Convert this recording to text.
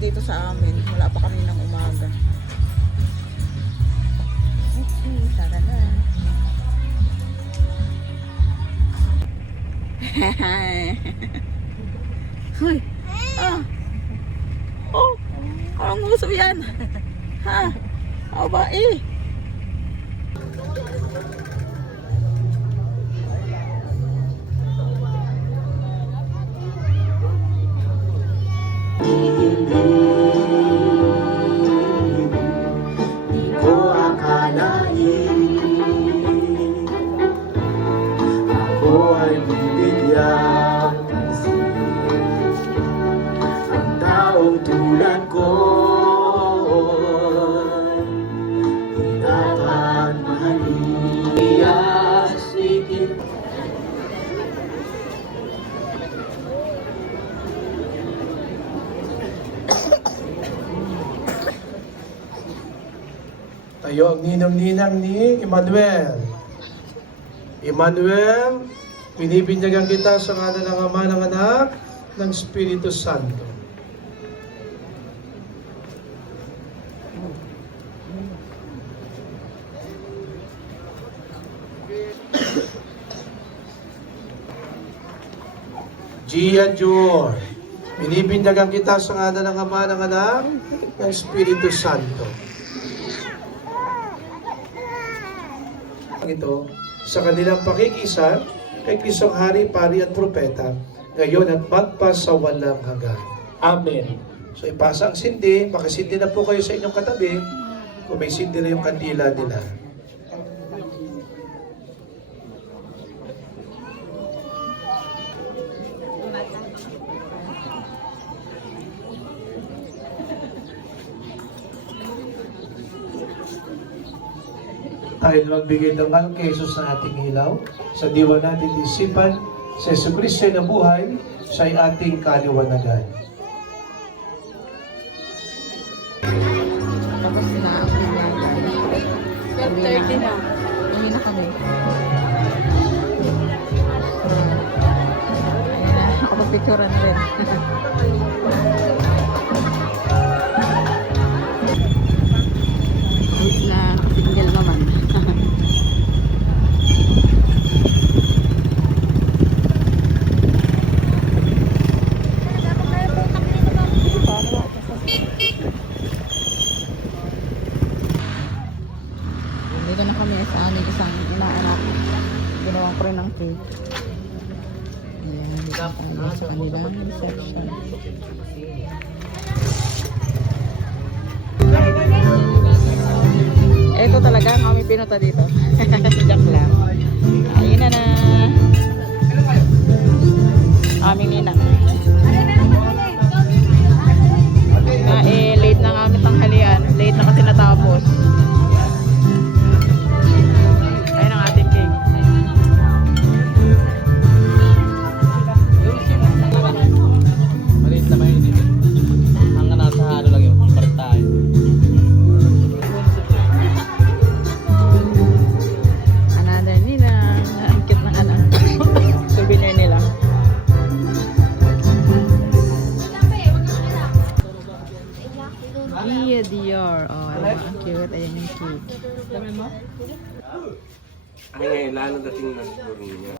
dito sa amin. Wala pa kami ng umaga. Okay. Hoy. ah. Oh. Parang uso yan. Ha? Aba eh. Ako ay bibigyan. Pansin Ang taong tulad ko. Dapat mahalin Iyasikin Tayo ang ninang-ninang ni Emmanuel. Emmanuel, pinibinyagan kita sa ngalan ng Ama ng Anak ng Espiritu Santo. Gia Joy, binibinyagan kita sa ngalan ng Ama ng Anak ng Espiritu Santo. ito sa kanilang pakikisan kay Kristong Hari, Pari at Propeta ngayon at magpasawalang hanggan. Amen. So ipasa ang sindi, makasindi na po kayo sa inyong katabi kung may sindi na yung kandila nila. Tayo na magbigay ng mahal kay Jesus ng ating ilaw sa diwa natin isipan sa Yesu Kristo na buhay sa ating kaliwanagan. Tapos sila ang binyagan. 12.30 na. Uwi na kami. Ayun na, ako picturean rin. Dito na kami sa aming isang inaanak. Ginawa ko rin ng cake. Ayan, dito kami sa kanilang reception. Ito talaga ang aming pinunta dito. Joke lang. Ayun na na. Aming ninang. Dior. Oh, diba? ang cute. Ayan yung cake. Ay ngayon, lalo dating ng niya.